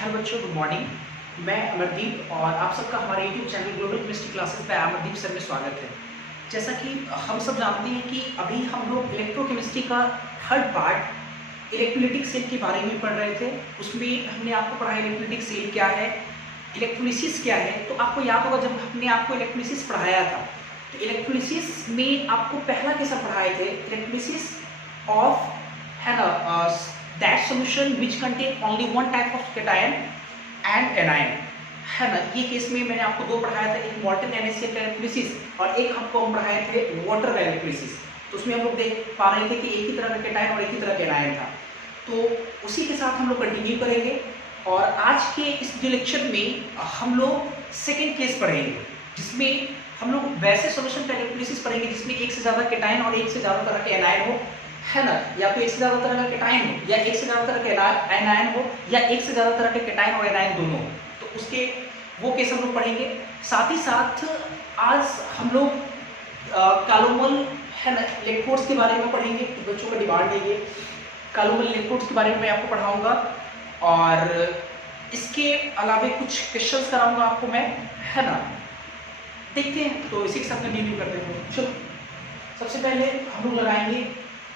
Hello बच्चों, good morning. मैं अमरदीप और आप सबका हमारे YouTube channel global chemistry classes पे अमरदीप सर में स्वागत है। जैसा कि हम सब जानते हैं कि अभी हम लोग इलेक्ट्रोकेमिस्ट्री का थर्ड पार्ट इलेक्ट्रोलिटिक सेल के बारे में पढ़ रहे थे। उसमें हमने आपको पढ़ा इलेक्ट्रोलिटिक सेल क्या है, इलेक्ट्रोलिसिस क्या है। तो आपको याद होगा जब हमने आपको इलेक्ट्रोलिसिस पढ़ाया था तो इलेक्ट्रोलिसिस में आपको पहला कैसा पढ़ाए थे, इलेक्ट्रोलिसिस ऑफ है ना that solution which contain only one type of cation and anion है ना। ये केस में मैंने आपको दो पढ़ाया था, एक मॉल्टन NaCl का इलेक्ट्रोलिसिस और एक हमको हम पढ़ाए थे वाटर का इलेक्ट्रोलिसिस। तो उसमें हम लोग देख पा रहे थे कि एक ही तरह का केटायन और एक ही तरह का एनायन था। तो उसी के साथ हम लोग कंटिन्यू करेंगे और आज के इस लेक्चर में हम लोग सेकेंड केस पढ़ेंगे जिसमें हम लोग वैसे सोल्यूशन का इलेक्ट्रोलिसिस पढ़ेंगे जिसमें एक से ज्यादा केटायन और एक से ज्यादा तरह के एनायन हो, है ना। या तो एक से ज्यादा तरह का केटायन हो या एक से ज्यादा तरह के एनायन हो या एक से ज्यादा तरह के केटायन और एनायन दोनों हो। तो उसके वो केस हम लोग पढ़ेंगे। साथ ही साथ आज हम लोग कालोमल है ना इलेक्ट्रोड्स के बारे में पढ़ेंगे। तो बच्चों का डिमांड है ये कालोमल इलेक्ट्रोड्स के बारे में मैं आपको पढ़ाऊंगा और इसके अलावा कुछ क्वेश्चंस कराऊंगा आपको मैं, है ना। देखते हैं तो इसी के साथ कंटिन्यू करते हैं। चलो सबसे पहले हम लोग लगाएंगे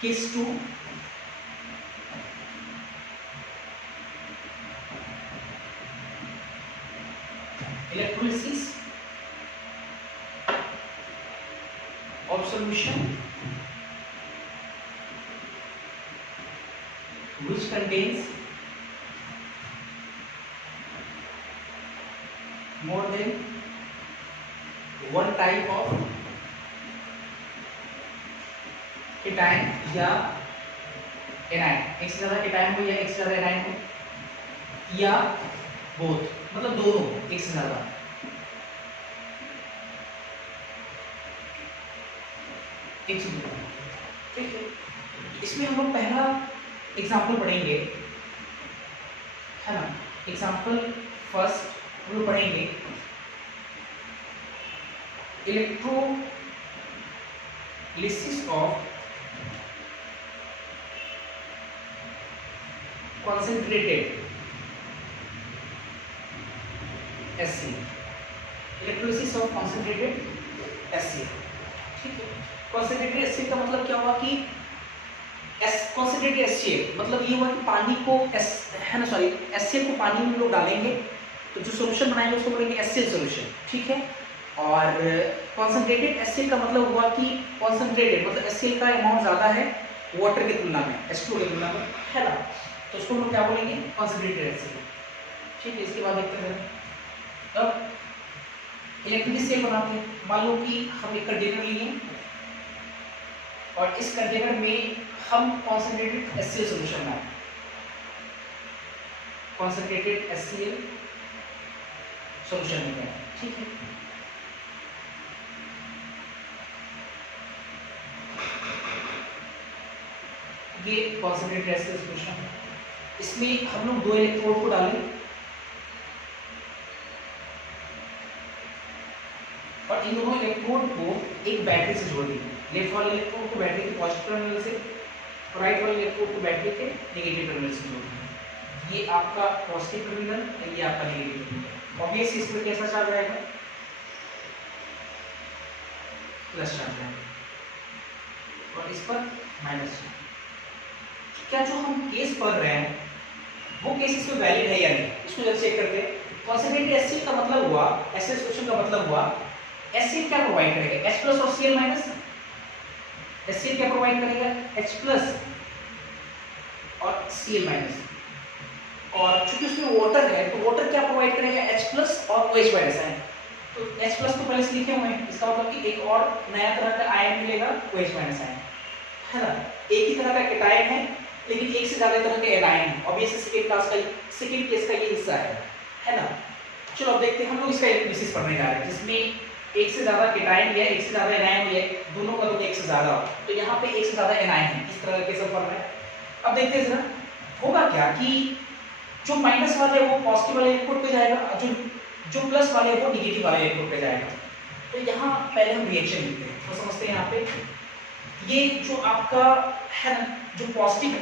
case 2। Electrolysis of solution which contains more than one type of cation या एनायन, एक से ज्यादा cation हो या एक से ज्यादा एनायन हो या बोथ, मतलब दोनों एक से ज्यादा। एक से ज्यादा, ठीक है। इसमें हम लोग पहला एग्जाम्पल पढ़ेंगे, है ना। एग्जाम्पल फर्स्ट हम लोग पढ़ेंगे electrolysis of concentrated HCl, electrolysis of concentrated HCl, ठीक है। concentrated HCl का मतलब क्या हुआ कि concentrated HCl मतलब ये हुआ कि पानी को है ना, सॉरी HCl को पानी में लोग डालेंगे तो जो सॉल्यूशन बनाएंगे उसको बोलेंगे HCl सॉल्यूशन, ठीक है। और concentrated HCl का मतलब हुआ कि concentrated मतलब HCl का अमाउंट ज्यादा है वाटर की तुलना में, H2O की तुलना में, है ना। तो उसको हम क्या बोलेंगे, concentrated HCl, ठीक है। इसके बाद देखते हैं अब इलेक्ट्रोलिसिस सेल बनाते हैं। मान लो कि हम एक कंटेनर लिए और इस कंटेनर में हम concentrated HCl सॉल्यूशन बनाएं, concentrated HCl सॉल्यूशन में, ठीक है। ये concentrated HCl सॉल्यूशन है। इसमें हम लोग दो इलेक्ट्रोड को डालें और इन दोनों इलेक्ट्रोड को एक बैटरी से जोड़ देंगे। लेफ्ट वाले इलेक्ट्रोड को बैटरी के पॉजिटिव टर्मिनल से और राइट वाले इलेक्ट्रोड को बैटरी के नेगेटिव टर्मिनल से जोड़ देंगे। ये आपका पॉजिटिव टर्मिनल और ये आपका नेगेटिव टर्मिनल। ऑब्वियसली इस पर कैसा चार्ज रहेगा, प्लस चार्ज रहेगा और इस पर माइनस चार्ज। क्या जो हम केस पढ़ रहे हैं वो केस इसमें वैलिड है या नहीं, इसको जब चेक करते हैं। concentrated HCl का मतलब हुआ, HCl सॉल्यूशन का मतलब हुआ HCl क्या प्रोवाइड करेगा, H प्लस और Cl माइनस। HCl क्या प्रोवाइड करेगा, H प्लस और Cl माइनस। और चूंकि उसमें वाटर है तो वाटर क्या प्रोवाइड करेगा, H प्लस और OH माइनस आयन। तो H प्लस तो पहले से लिखे हुए हैं, इसका मतलब कि एक और नया तरह का आयन मिलेगा OH माइनस आयन, है ना। एक ही तरह का केटायन है लेकिन एक से ज्यादा तरह के एनायन है। ऑब्वियसली सेकंड केस का ये हिस्सा है ना। चलो अब देखते हैं, हम लोग इसका इलेक्ट्रोलिसिस पढ़ने जा रहे हैं जिसमें एक से ज्यादा केटायन या एक से ज्यादा एनायन या दोनों का तो एक से ज्यादा। तो यहाँ पे एक से ज्यादा एनायन है, इस तरह के सब पढ़ रहे हैं। अब देखते हैं जरा होगा क्या कि जो माइनस वाले वो पॉजिटिव वाले इलेक्ट्रोड पे जाएगा और जो प्लस वाले वो नेगेटिव वाले इलेक्ट्रोड पे जाएगा। तो यहाँ पहले हम रिएक्शन लिखते हैं तो समझते हैं। यहाँ पे ये जो आपका है ना जो पॉजिटिव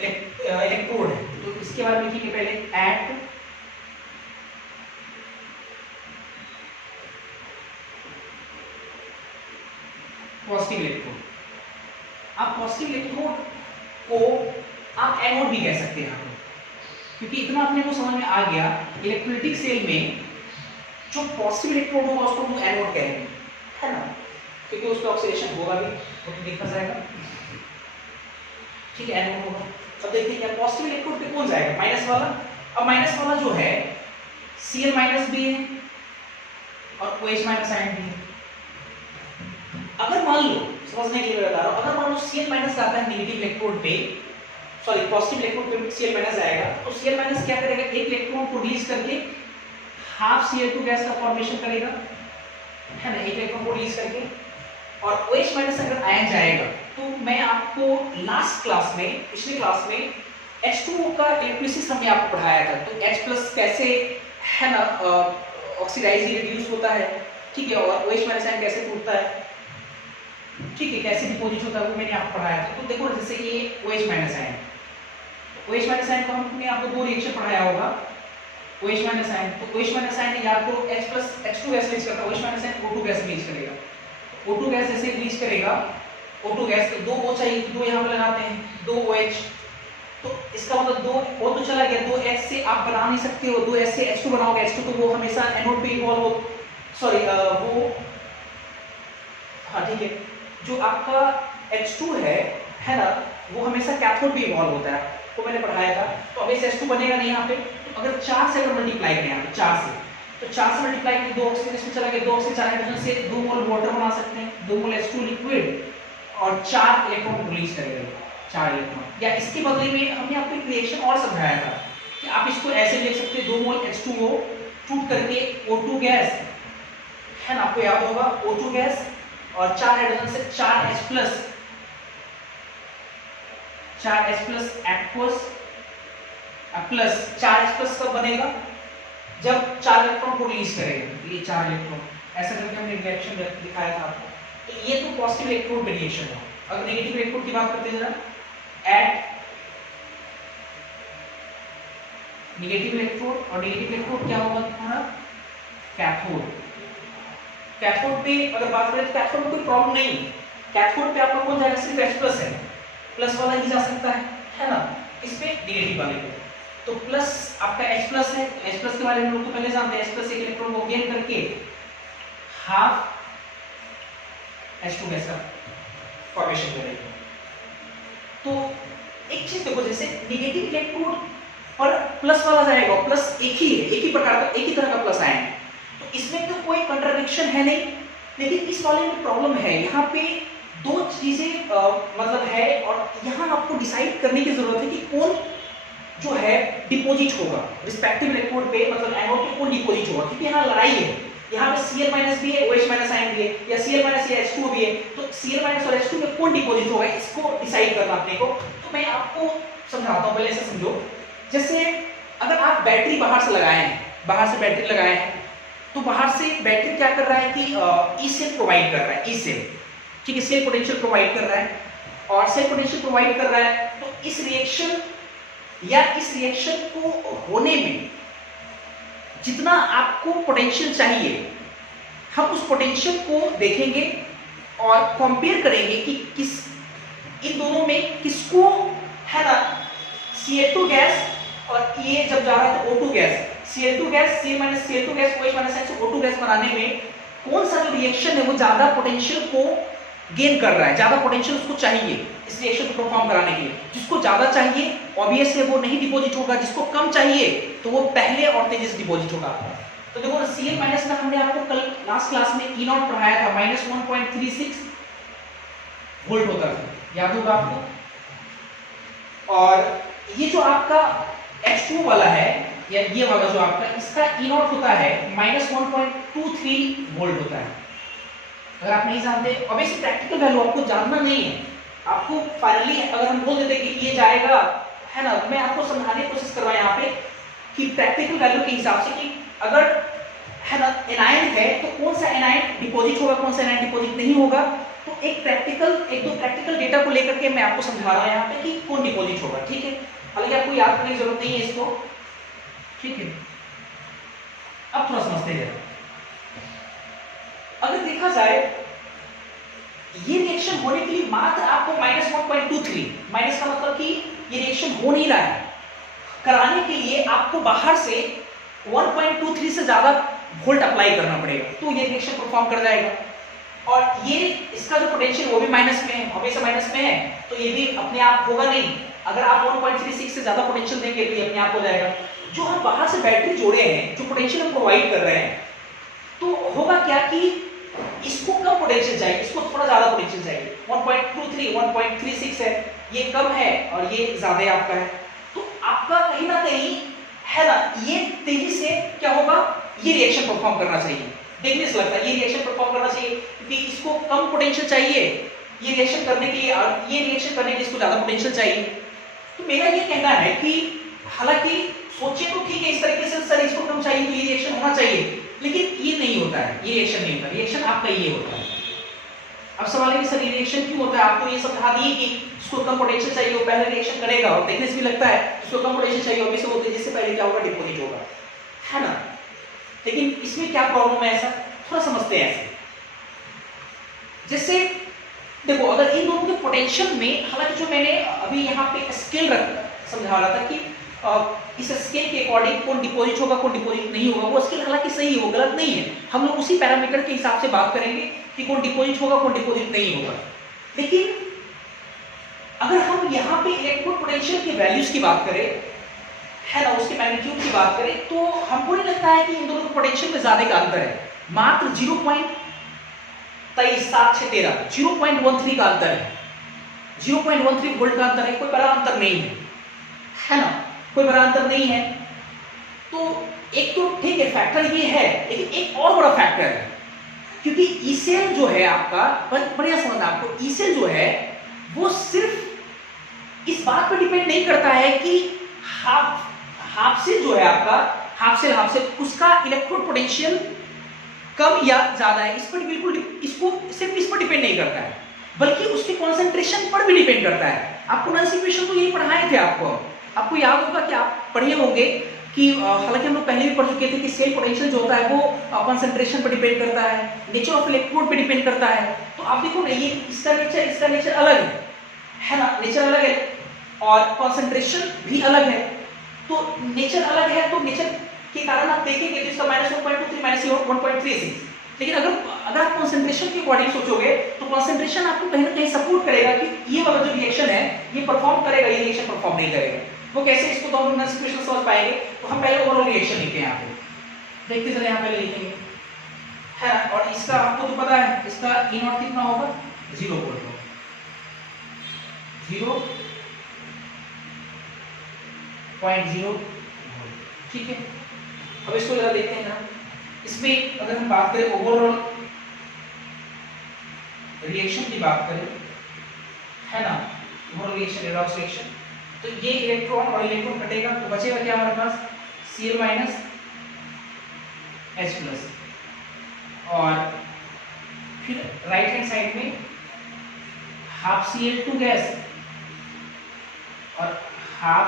इलेक्ट्रोड है तो इसके बारे में लिखेंगे पहले एट पॉजिटिव इलेक्ट्रोड। आप पॉजिटिव इलेक्ट्रोड को आप एनोड भी कह सकते हैं यहाँ पे, क्योंकि इतना अपने को समझ में आ गया इलेक्ट्रोलाइटिक सेल में जो पॉजिटिव इलेक्ट्रोड होगा उसको हम एनोड कहेंगे, है ना, क्योंकि उस पर ऑक्सीडेशन होगा भी, वो तो देखा जाएगा, ठीक है, एनोड होगा। अब देखते हैं क्या पॉजिटिव इलेक्ट्रोड पे कौन जाएगा, माइनस वाला। अब माइनस वाला जो है Cl माइनस भी है और OH माइनस आयन भी है। अगर मान लो, समझने के लिए बता रहा हूं, अगर मान लो Cl माइनस जाता है नेगेटिव इलेक्ट्रोड पे, सॉरी पॉजिटिव इलेक्ट्रोड पे Cl माइनस जाएगा, तो Cl माइनस क्या करेगा, एक इलेक्ट्रॉन को रिलीज करके हाफ Cl2 गैस का फॉर्मेशन करेगा, है ना, एक इलेक्ट्रॉन को रिलीज करके। और OH माइनस अगर आयन जाएगा तो मैं आपको लास्ट क्लास में, पिछले क्लास में H2O का इलेक्ट्रिसिटी हमने आपको पढ़ाया था, तो H+ कैसे, है ना, ऑक्सीडाइज रिड्यूस होता है, ठीक है, और OH माइनस आयन कैसे टूटता है, ठीक है, कैसे डिपोजिट होता है, वो मैंने आपको पढ़ाया था। तो देखो जैसे ये OH minus ion, OH minus ion को हमने आपको दो रिएक्शन पढ़ाया होगा, OH माइनस आयन, तो OH माइनस आयन या तो H+H2 गैस रिलीज करता है, OH minus ion O2 gas release करेगा। O2 गैस जैसे रिलीज करेगा, O2 गैस, तो दो O चाहिए, दो यहाँ पे लगाते हैं, दो OH, तो इसका मतलब दो O तो चला गया, दो H से आप बना नहीं सकते हो, दो H से H2 बनाओगे, H2 तो वो हमेशा एनोड पे इन्वॉल्व हो, सॉरी वो, हाँ ठीक है, जो आपका H2 है ना, वो हमेशा कैथोड पे इन्वॉल्व होता है, वो मैंने पढ़ाया था। तो अब इस H2 बनेगा नहीं यहाँ पे, तो अगर 4 से अगर मल्टीप्लाई करें यहाँ पे 4 से, तो 4 से मल्टीप्लाई करें, 2 ऑक्सीजन इसमें चला गया, 2 ऑक्सीजन 4 हाइड्रोजन से 2 मोल वाटर बना सकते हैं, 2 मोल H2 लिक्विड और 4 इलेक्ट्रॉन रिलीज करेगा, 4 इलेक्ट्रॉन। या इसके बदले में हमने आपको एक रिएक्शन और समझाया था कि आप इसको ऐसे लिख सकते हैं, 2 मोल H2O टूट करके O2 गैस, है ना, आपको याद होगा O2 गैस और 4 हाइड्रोजन से 4H+ एक्वस प्लस 4H+ कब बनेगा, जब 4 इलेक्ट्रॉन को रिलीज करेगा, ये 4 इलेक्ट्रॉन, ऐसा करके हमने रिएक्शन दिखाया था आपको। तो ये तो पॉजिटिव इलेक्ट्रोड पे रिएक्शन है। अगर नेगेटिव इलेक्ट्रोड की बात करते हैं जरा, एट नेगेटिव इलेक्ट्रोड, और नेगेटिव इलेक्ट्रोड क्या होगा तुम्हारा, कैथोड। कैथोड पे अगर बात करें तो कैथोड में कोई प्रॉब्लम नहीं, कैथोड पे आपका कौन जाएगा, सिर्फ H+ है, प्लस वाला ही जा सकता है ना, इस पे नेगेटिव वाले पे। तो प्लस आपका H+ है, H+ के बारे में लोग तो पहले जानते हैं, H+ एक इलेक्ट्रॉन को गेन करके हाफ H2 गैस का फॉर्मेशन करेगा। तो एक चीज देखो, जैसे नेगेटिव इलेक्ट्रोड पर प्लस वाला जाएगा, प्लस एक ही है, एक ही प्रकार का, एक ही तरह का प्लस आयन, तो इसमें तो कोई कंट्राडिक्शन है नहीं। लेकिन इस वाले में प्रॉब्लम है, यहाँ पे दो चीजें मतलब है, और यहाँ आपको डिसाइड करने की जरूरत है कि कौन जो है डिपोजिट होगा रिस्पेक्टिव इलेक्ट्रोड पे, मतलब एनोड पे कौन डिपोजिट होगा, क्योंकि यहाँ लड़ाई है, यहाँ पे Cl माइनस भी है, OH माइनस आयन भी है, या Cl माइनस या H2 भी है, तो Cl माइनस और H2 में कौन डिपोजिट होगा, इसको डिसाइड करना अपने को। तो मैं आपको समझाता हूँ, पहले से समझो। जैसे अगर आप बैटरी बाहर से लगाए हैं, बाहर से बैटरी लगाए हैं, तो बाहर से बैटरी क्या कर रहा है कि ई सेल प्रोवाइड कर रहा है, ई सेल, ठीक है, सेल पोटेंशियल प्रोवाइड कर रहा है, और सेल पोटेंशियल प्रोवाइड कर रहा है, तो इस रिएक्शन या इस रिएक्शन को होने में जितना आपको पोटेंशियल चाहिए, हम उस पोटेंशियल को देखेंगे और कंपेयर करेंगे कि किस, इन दोनों में किसको, है ना, Cl2 गैस, और ये जब जा रहा है O2 gas, Cl2 gas, Cl minus Cl2 gas, OH minus से O2 गैस बनाने में कौन सा जो रिएक्शन है वो ज्यादा पोटेंशियल को गेन कर रहा है, ज्यादा पोटेंशियल उसको चाहिए इस रिएक्शन को परफॉर्म कराने के लिए। जिसको ज्यादा चाहिए ऑब्वियसली वो नहीं डिपोजिट होगा, जिसको कम चाहिए तो वो पहले और तेजी से डिपोजिट होगा। तो देखो Cl माइनस का हमने आपको कल लास्ट क्लास में E0 पढ़ाया था, -1.36 वोल्ट होता था, याद होगा आपको। और ये जो आपका H2 वाला है, या ये वाला जो आपका, इसका E0 होता है -1.23 वोल्ट होता है। अगर आप नहीं जानते, ऑब्वियसली प्रैक्टिकल वैल्यू आपको जानना नहीं है, आपको फाइनली अगर हम बोल देते कि ये जाएगा, है ना, मैं आपको समझाने की कोशिश कर रहा हूं यहाँ पे कि प्रैक्टिकल वैल्यू के हिसाब से कि अगर, है ना, एनायन है तो कौन सा एनायन डिपोजिट होगा, कौन सा एनायन डिपोजिट नहीं होगा। तो एक दो प्रैक्टिकल डेटा को लेकर के मैं आपको समझा रहा हूँ यहाँ पे कि कौन डिपोजिट होगा, ठीक है। हालांकि आपको याद करने की जरूरत नहीं है इसको, ठीक है। अब थोड़ा समझते हैं, अगर देखा जाए ये रिएक्शन होने के लिए मात्र आपको -1.23, माइनस का मतलब कि ये रिएक्शन हो नहीं रहा है, कराने के लिए आपको बाहर से 1.23 से ज्यादा वोल्ट अप्लाई करना पड़ेगा, तो ये रिएक्शन परफॉर्म कर जाएगा। और ये इसका जो पोटेंशियल वो भी माइनस में है, हमेशा माइनस में है, तो ये भी अपने आप होगा नहीं। अगर आप 1.36 से ज्यादा पोटेंशियल देंगे तो ये अपने आप हो जाएगा। जो हम बाहर से बैटरी जोड़े हैं, जो पोटेंशियल हम प्रोवाइड कर रहे हैं, तो होगा क्या कि इसको कम पोटेंशियल चाहिए, इसको थोड़ा ज्यादा पोटेंशियल चाहिए। 1.23 1.36 है, ये कम है और ये ज्यादा आपका है, तो आपका कहीं ना कहीं है ना, ये तेजी से क्या होगा, ये रिएक्शन परफॉर्म करना चाहिए। देखने से लगता है ये रिएक्शन परफॉर्म करना चाहिए, क्योंकि इसको कम पोटेंशियल चाहिए ये रिएक्शन करने के लिए, और ये रिएक्शन करने के लिए इसको ज्यादा पोटेंशियल चाहिए। तो मेरा ये कहना है कि हालांकि सोचे तो ठीक है इस तरीके से, सर इसको कम चाहिए तो ये रिएक्शन होना चाहिए, लेकिन ये नहीं होता है, ये रिएक्शन नहीं होता, रिएक्शन आपका ये होता है। अब सवाल है कि सर ये रिएक्शन क्यों होता है, आपको ये समझा दिए कि इसको कम पोटेंशियल चाहिए, वो पहले रिएक्शन करेगा और देखने से भी लगता है इसको कम पोटेंशियल चाहिए, और वो तेजी से पहले क्या होगा, डिपोजिट होगा, है ना। लेकिन इसमें क्या प्रॉब्लम है, ऐसा थोड़ा समझते हैं। ऐसे जैसे देखो, अगर इन दोनों के पोटेंशियल में, हालांकि जो मैंने अभी यहाँ पे स्केल समझा रहा था कि इस स्केल के अकॉर्डिंग कौन डिपॉजिट होगा कौन डिपॉजिट नहीं होगा, वो स्केल हालांकि सही है, वो गलत नहीं है। हम लोग उसी पैरामीटर के हिसाब से बात करेंगे कि कौन डिपॉजिट होगा कौन डिपॉजिट नहीं होगा। लेकिन अगर हम यहाँ पे इलेक्ट्रोड पोटेंशियल की वैल्यूज की बात करें, है ना, उसके मैग्नीट्यूड की बात करें, तो हमको नहीं लगता है कि इन दोनों पोटेंशियल में ज्यादा का अंतर है। मात्र 0.13 का अंतर है, 0.13 वोल्ट का अंतर है, कोई बड़ा अंतर नहीं है ना, कोई बड़ा अंतर नहीं है। तो एक तो ठीक है फैक्टर ये है, लेकिन एक और बड़ा फैक्टर है, क्योंकई सेल जो है आपका, बढ़िया समझना, आपको ई सेल जो है वो सिर्फ इस बात पर डिपेंड नहीं करता है कि हाफ सेल जो है आपका, हाफ सेल उसका इलेक्ट्रोड पोटेंशियल कम या ज्यादा है, इस पर बिल्कुल, इसको सिर्फ इस पर डिपेंड नहीं करता है, बल्कि उसके कंसंट्रेशन पर भी डिपेंड करता है। आपको नॉइस इक्वेशन तो यही पढ़ाए थे, आपको याद होगा कि आप पढ़े होंगे कि हालांकि हम लोग पहले भी पढ़ चुके थे कि सेल पोटेंशियल जो होता है वो कंसंट्रेशन पर डिपेंड करता है, नेचर ऑफ इलेक्ट्रोड पे डिपेंड करता है। तो आप देखो ना, ये इसका नेचर अलग है ना, नेचर अलग है और कंसंट्रेशन भी अलग है। तो नेचर अलग है, तो नेचर के कारण आप देखेंगे तो इसका -1.23 -1.36। लेकिन अगर आप कंसंट्रेशन के अकॉर्डिंग सोचोगे तो कंसंट्रेशन आपको कहीं ना कहीं सपोर्ट करेगा कि ये वाला जो रिएक्शन है ये परफॉर्म करेगा, ये रिएक्शन परफॉर्म नहीं करेगा। वो कैसे, इसको तो हम सिचुएशन समझ पाएंगे। तो हम पहले ओवरऑल रिएक्शन लिखते हैं, यहाँ पे देखते चले, यहाँ पहले लिखेंगे, है ना। और इसका आपको तो पता है, इसका E नॉट कितना होगा, 0 वोल्ट होगा, 0.0 वोल्ट, ठीक है। अब इसको जरा देखते हैं ना, इसमें अगर हम बात करें ओवरऑल रिएक्शन की बात करें, है ना, ओवरऑल रिएक्शन, रेडॉक्स रिएक्शन, तो ये इलेक्ट्रॉन और इलेक्ट्रॉन कटेगा तो बचेगा क्या हमारे पास, Cl माइनस H प्लस, और फिर राइट हैंड साइड में हाफ Cl2 गैस और हाफ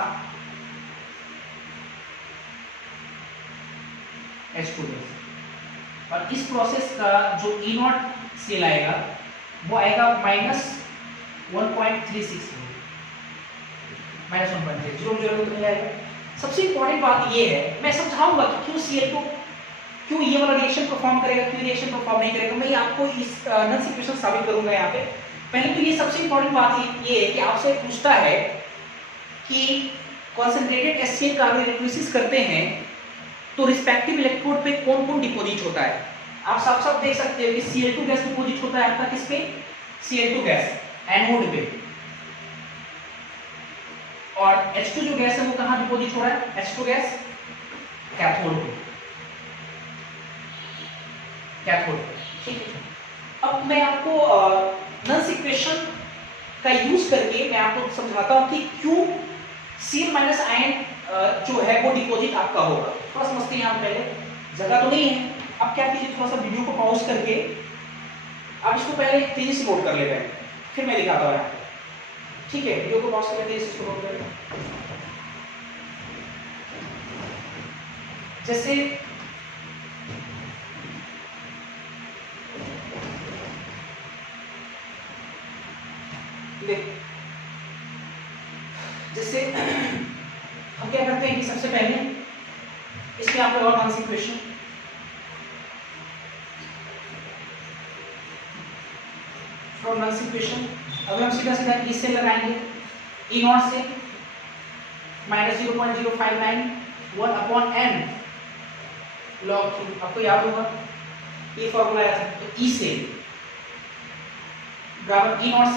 H2 गैस। और इस प्रोसेस का जो E नॉट सेल आएगा वो आएगा -1.36, -1.3 तो नहीं आएगा। सबसे इंपॉर्टेंट बात ये है, मैं समझाऊंगा कि क्यों Cl2, क्यों ये वाला रिएक्शन परफॉर्म करेगा, क्यों रिएक्शन परफॉर्म नहीं करेगा, मैं आपको इस नन सिचुएशन साबित करूंगा यहाँ पे। पहले तो ये सबसे इंपॉर्टेंट बात ये है कि आपसे पूछता है कि कॉन्सेंट्रेटेड HCl कार्बन इलेक्ट्रोलिसिस करते हैं तो रिस्पेक्टिव इलेक्ट्रोड पे कौन कौन डिपॉजिट होता है। आप साफ साफ देख सकते हो कि Cl2 गैस डिपॉजिट होता है आपका किस पे, Cl2 गैस एनोड पे, और H2 जो गैस है वो कहाँ डिपॉजिट हो रहा है, H2 गैस कैथोड पे, कैथोड पे, ठीक है। अब मैं आपको नल्स इक्वेशन का यूज करके मैं आपको समझाता हूं कि क्यों Cl माइनस आयन जो है वो डिपॉजिट आपका होगा। थोड़ा समझते हैं, यहाँ पहले जगह तो नहीं है। अब क्या कीजिए, थोड़ा सा वीडियो को पॉज करके आप इसको पहले तेजी से नोट कर लेते हैं, फिर मैं दिखाता हूँ, ठीक है। वीडियो को पॉज करके तेजी से नोट करें। जैसे पहले इसमें आपको और कौन सी क्वेश्चन, फ्रॉम नॉन इक्वेशन अगर हम सीधा सीधा ई से लगाएंगे, ई नॉट से -0.059 1 अपॉन n log q, आपको याद होगा ये फॉर्मूला आया था। तो ई से बराबर ई नॉट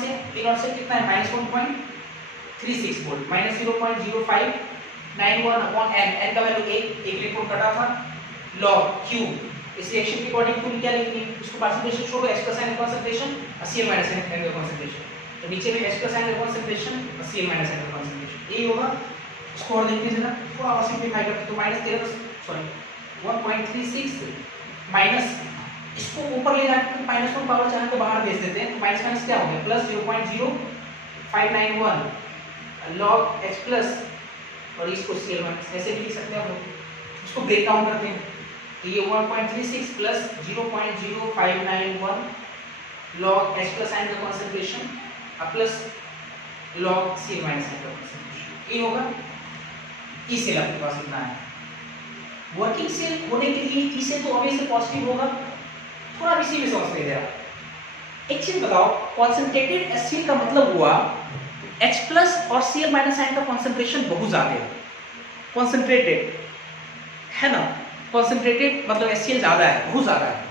से कितना है -1.36 वोल्ट, -0.0591 अपॉन n का वैल्यू 1 इलेक्ट्रॉन कटा था, log q इस रिएक्शन के अकॉर्डिंग q क्या लिखेंगे, उसको परसेंटेज छोड़ो, h plus n concentration Cl minus n का कंसंट्रेशन, तो नीचे में h प्लस n का कंसंट्रेशन Cl माइनस n का कंसंट्रेशन, यही होगा। इसको और देखते हैं जरा, थोड़ा और सिंपलीफाई करते तो -1.36 माइनस इसको ऊपर ले जाकर माइनस वन पावर चाहे तो बाहर भेज देते हैं, तो माइनस माइनस क्या हो गया प्लस 0.0591 log h प्लस और इसको Cl माइनस ऐसे भी लिख सकते हैं हम लोग, इसको ब्रेक डाउन करते हैं तो ये 1.36 plus 0.0591 log h plus n का concentration plus log Cl minus n का कंसंट्रेशन, ये होगा ई सेल आपके पास इतना है। वर्किंग सेल होने के लिए ई सेल तो ऑब्वियसली पॉजिटिव होगा, थोड़ा इसी में समझ लीजिए आप। एक चीज बताओ, कॉन्सेंट्रेटेड HCl का मतलब हुआ H प्लस और Cl माइनस आयन का कॉन्सेंट्रेशन बहुत ज्यादा है, कॉन्सेंट्रेटेड है ना, कॉन्सेंट्रेटेड मतलब HCl ज्यादा है, बहुत ज्यादा है,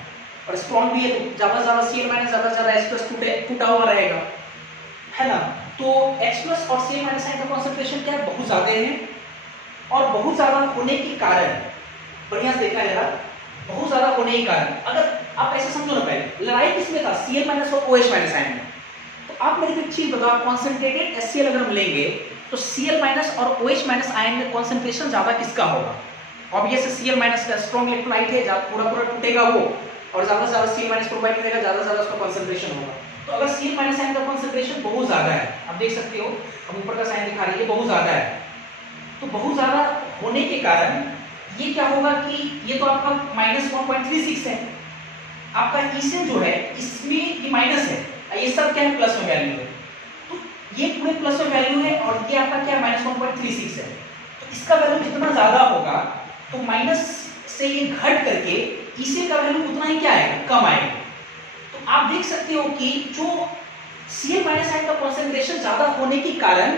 और स्ट्रॉन्ग भी है तो ज्यादा से ज्यादा Cl माइनस ज्यादा से ज्यादा H प्लस टूटा हुआ रहेगा, है ना। तो H प्लस और Cl माइनस आयन का कॉन्सेंट्रेशन क्या है, बहुत ज्यादा है, और बहुत ज्यादा होने के कारण, बढ़िया से देखना जरा, बहुत ज्यादा होने के कारण अगर आप ऐसे समझो ना, पहले लड़ाई किसमें था, Cl माइनस और OH माइनस आयन में, तो आप मेरे को एक चीज बताओ, कॉन्सेंट्रेटेड HCl अगर हम लेंगे तो Cl माइनस और OH माइनस आयन में कॉन्सेंट्रेशन ज्यादा किसका होगा, ऑब्वियसली Cl माइनस का स्ट्रॉन्ग इलेक्ट्रोलाइट है, पूरा पूरा टूटेगा वो, और ज्यादा से ज्यादा Cl माइनस प्रोवाइड करेगा, ज्यादा से ज्यादा उसका कॉन्सेंट्रेशन होगा। तो अगर Cl माइनस आयन का कॉन्सेंट्रेशन बहुत ज्यादा है, आप देख सकते हो हम ऊपर का साइन दिखा रही है, बहुत ज्यादा है, तो बहुत ज्यादा होने के कारण ये क्या होगा कि ये तो आपका -1.36 है, आपका ई सेल जो है इसमें ये माइनस है, ये सब क्या है प्लस में वैल्यू है, तो ये पूरे प्लस में वैल्यू है और ये आपका क्या -1.36 है, तो इसका वैल्यू जितना ज्यादा होगा तो माइनस से ये घट करके ई सेल का वैल्यू उतना ही क्या आएगा, कम आएगा। तो आप देख सकते हो कि जो Cl माइनस आयन का कॉन्सेंट्रेशन ज्यादा होने के कारण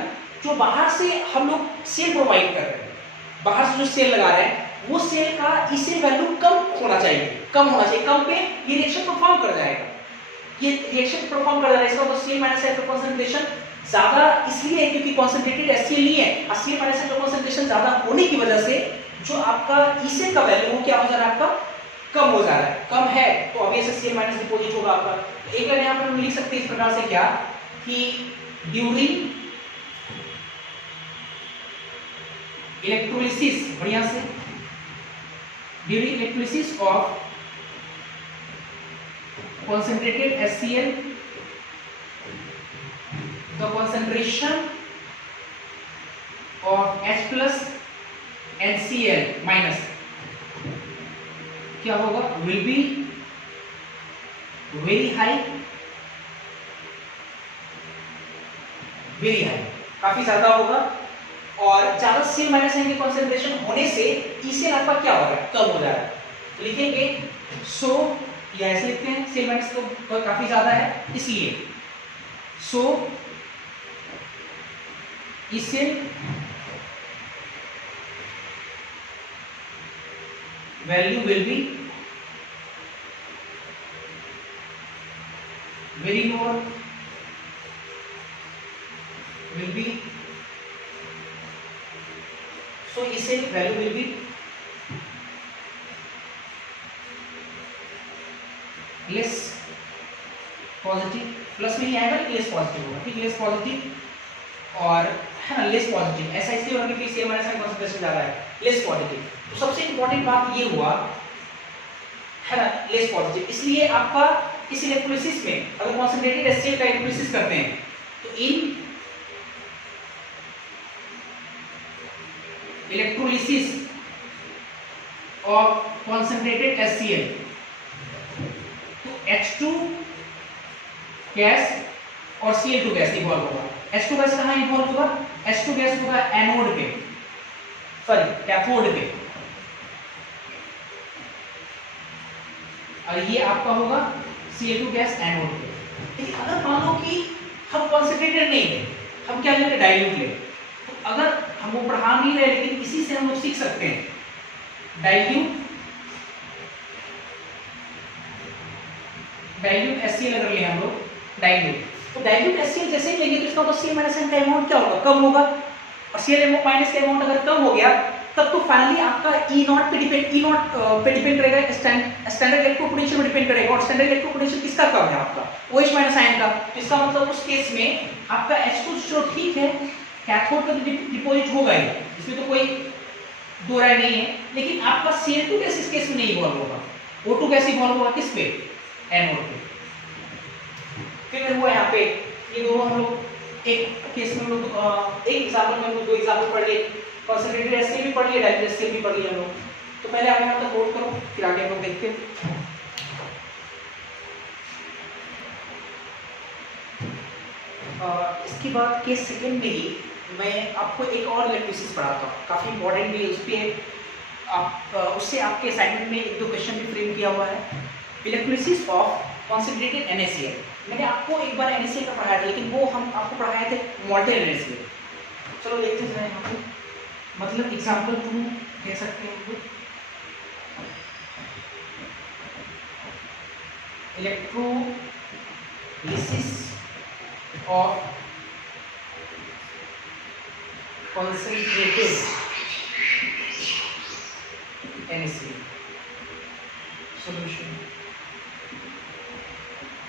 जो बाहर से हम लोग सेल प्रोवाइड कर रहे हैं, बाहर से जो सेल लगा रहे हैं वो सेल का ई सेल वैल्यू कम होना चाहिए, कम पे ये रिएक्शन परफॉर्म कर जाएगा, ये रिएक्शन परफॉर्म कर जाएगा, इसका तो Cl माइनस आयन का कंसंट्रेशन ज्यादा इसलिए है क्योंकि कॉन्सेंट्रेटेड HCl नहीं है, Cl माइनस आयन का कंसंट्रेशन ज्यादा होने की वजह से जो आपका ई सेल का वैल्यू वो क्या हो जा रहा है, आपका कम हो जा रहा है, कम है तो ऑब्वियसली Cl माइनस डिपॉजिट होगा आपका। तो एक लाइन यहां पर हम लिख सकते हैं इस प्रकार से क्या कि ड्यूरिंग इलेक्ट्रोलिसिस, बढ़िया से during electrolysis of concentrated HCl the concentration of H plus and Cl minus क्या होगा, will be very high, काफी ज्यादा होगा, और ज्यादा Cl माइनस आयन के कंसंट्रेशन होने से ई सेल आपका क्या हो रहा है, कम हो जा रहा है, तो लिखेंगे सो या ऐसे लिखते हैं Cl माइनस तो काफी ज्यादा है इसलिए so e sale value will be very lower, will be so इसे value will be less positive, plus में ही आएगा लेस पॉजिटिव होगा, ठीक, लेस पॉजिटिव और है ना, लेस पॉजिटिव ऐसा इसलिए होगा क्योंकि Cl माइनस आयन कंसंट्रेशन ज्यादा है, लेस पॉजिटिव। तो सबसे इंपॉर्टेंट बात ये हुआ है ना, लेस पॉजिटिव, इसलिए आपका इस इलेक्ट्रोलिसिस में अगर कॉन्सेंट्रेटेड HCl का इलेक्ट्रोलिसिस करते हैं तो इन electrolysis of concentrated HCl तो H2 गैस और Cl2 गैस इवॉल्व होगा। H2 गैस कहाँ इवॉल्व होगा, H2 गैस होगा एनोड पे, सॉरी कैथोड पे, और ये आपका होगा Ca2 गैस एनोड पे। लेकिन अगर मान लो कि हम कॉन्सेंट्रेटेड नहीं है, हम क्या लेंगे, डाइल्यूट ले, तो अगर हम वो पढ़ा नहीं रहे लेकिन इसी से हम लोग सीख सकते हैं डाइल्यूट HCl अगर ले हम लोग डाइल्यूट, तो डाइल्यूट HCl जैसे ही लेंगे तो इसका मतलब Cl माइनस N का अमाउंट क्या होगा, कम होगा, और Cl माइनस का अमाउंट अगर कम हो गया तब तो फाइनली आपका E0 पे डिपेंड करेगा, स्टैंडर्ड इलेक्ट्रो पोटेंशियल पे डिपेंड करेगा, और स्टैंडर्ड इलेक्ट्रो पोटेंशियल किसका कम है, आपका OH माइनस आयन का। इसका मतलब उस केस में आपका H2 जो ठीक है कैथोड पर डिपॉजिट होगा ही, इसमें तो कोई दो राय नहीं है, लेकिन आपका Cl2 गैस इस केस में नहीं इवॉल्व होगा, O2 गैस इवॉल्व होगा किस पे, एनोड पे। फिर हुआ यहाँ पे ये दोनों हम लोग एक केस में हम लोग एक एग्जांपल में हम लोग दो एग्जांपल पढ़ लिए, कॉन्सेंट्रेटेड HCl भी पढ़ लिया, डाइल्यूट HCl भी पढ़ लिया हम लोग। तो पहले आप यहाँ तक नोट करो, फिर आगे हम लोग देखते हैं। इसके बाद केस सेकंड में ही मैं आपको एक और इलेक्ट्रिसिस पढ़ाता हूँ, काफ़ी इंपॉर्टेंट भी है, उस पर आप उससे आपके असाइनमेंट में एक दो क्वेश्चन भी फ्रेम किया हुआ है। इलेक्ट्रिसिस ऑफ कॉन्सेंट्रेटेड NaCl, मैंने आपको एक बार NaCl का पढ़ाया था, लेकिन वो हम आपको पढ़ाए थे मॉल्टेन NaCl। चलो देखते हैं यहाँ पे, मतलब एग्जाम्पल 2 कह सकते हैं, electrolysis of concentrated NaCl solution,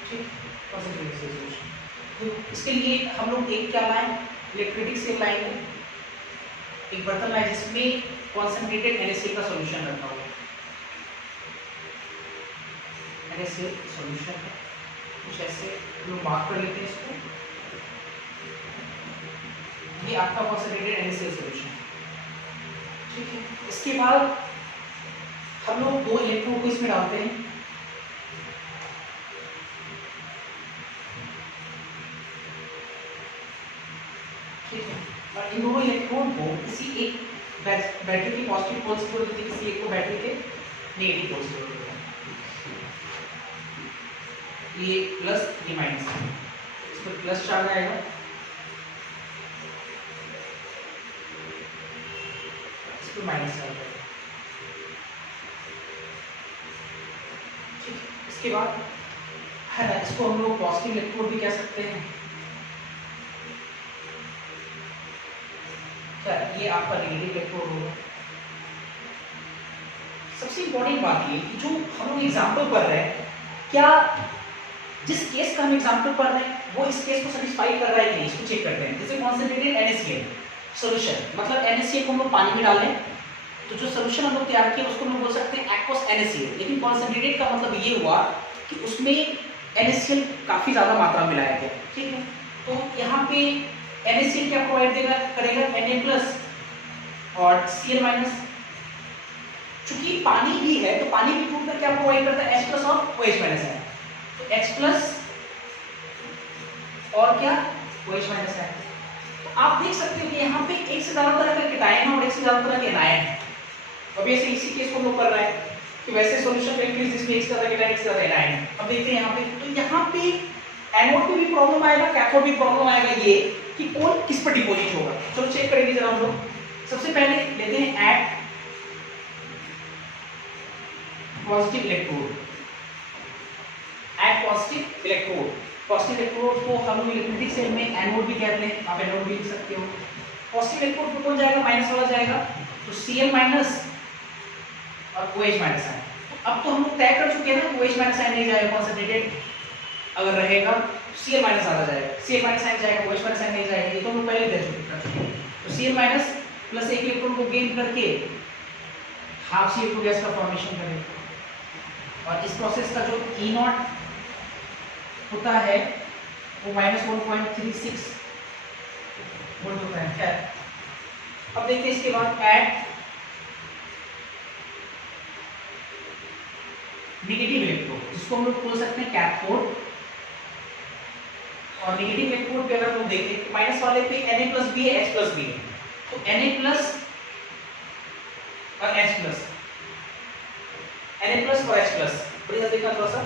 ठीक, concentrated solution। तो इसके लिए हम लोग एक क्या लाएं, इलेक्ट्रिक सेल लाएंगे, एक बर्तन लाएं जिसमें concentrated NaCl का सॉल्यूशन रखा हुआ है, NaCl सॉल्यूशन है कुछ ऐसे लोग मार्क कर लेते हैं इसको, ये आपका कॉन्सेंट्रेटेड NaCl सॉल्यूशन, ठीक है। इसके बाद हम लोग दो इलेक्ट्रोड को इसमें डालते हैं, ठीक है, और इन दोनों इलेक्ट्रोड को किसी एक बैटरी के पॉजिटिव पोल से जोड़ देते हैं, किसी एक को बैटरी के नेगेटिव पोल से जोड़ देते हैं, ये प्लस ये माइनस, इस पर प्लस चार्ज आएगा, माइनस चार्ज है, ठीक। इसके बाद है ना, इसको हम लोग पॉजिटिव इलेक्ट्रोड भी कह सकते हैं, क्या ये आपका नेगेटिव इलेक्ट्रोड होगा। सबसे इंपॉर्टेंट बात ये कि जो हम लोग एग्जाम्पल पढ़ रहे हैं, क्या जिस केस का हम एग्जाम्पल पढ़ रहे हैं वो इस केस को सेटिस्फाई कर रहा है कि नहीं, इसको चेक करते हैं। जैसे कॉन्सेंट्रेटेड NaCl सॉल्यूशन, मतलब NaCl को हम लोग पानी में डाल लें तो जो सॉल्यूशन हम लोग तैयार किया उसको हम लोग बोल सकते हैं एक्वस NaCl, लेकिन कॉन्सेंट्रेटेड का मतलब ये हुआ कि उसमें NaCl काफ़ी ज़्यादा मात्रा में मिलाया गया, ठीक है। तो यहाँ पे NaCl क्या प्रोवाइड करेगा, Na+ और Cl-, चूंकि पानी भी है तो पानी भी टूट कर क्या प्रोवाइड करता है, H+ और OH- है, तो H+ और क्या OH- है। तो आप देख सकते हो कि यहाँ पे एक से ज़्यादा तरह का कैटायन है और एक से ज़्यादा तरह के एनायन है। अब ऐसे इसी केस को हम लोग कर रहे हैं कि वैसे सॉल्यूशन लेंगे जिसमें एक से ज़्यादा कैटायन एक से ज़्यादा एनायन है। अब देखते हैं यहाँ पे, तो यहाँ पे एनोड पे भी प्रॉब्लम आएगा, कैथोड भी प्रॉब्लम आएगा, ये कि कौन किस पर डिपॉजिट होगा। चलो चेक करेंगे जरा हम लोग। सबसे पहले लेते हैं at positive electrode, at positive electrode. Positive electrode को हम लोग इलेक्ट्रिक सेल में एनोड भी कहते हैं, आप एनोड भी लिख सकते हो। पॉजिटिव इलेक्ट्रोड पे कौन जाएगा, माइनस वाला जाएगा, तो Cl- और OH- है। अब तो हम लोग तय कर चुके हैं ना, OH- नहीं जाएगा, कॉन्सेंट्रेटेड अगर रहेगा Cl- ज़्यादा जाएगा, Cl- जाएगा, OH- नहीं जाएगा, ये तो हम लोग पहले कर चुके हैं। तो Cl- प्लस एक इलेक्ट्रॉन को गेन करके हाफ Cl2 गैस का फॉर्मेशन करेगा, और इस प्रोसेस का जो E0 होता है वो -1.36 वोल्ट होता है। खैर, अब देखिए इसके बाद एट नेगेटिव इलेक्ट्रोड, जिसको हम लोग बोल सकते हैं कैथोड, और नेगेटिव इलेक्ट्रोड पे अगर हम देखें तो माइनस वाले पे Na+ भी है, H+ भी है, तो Na+ प्लस और H प्लस, बढ़िया देखना थोड़ा सा।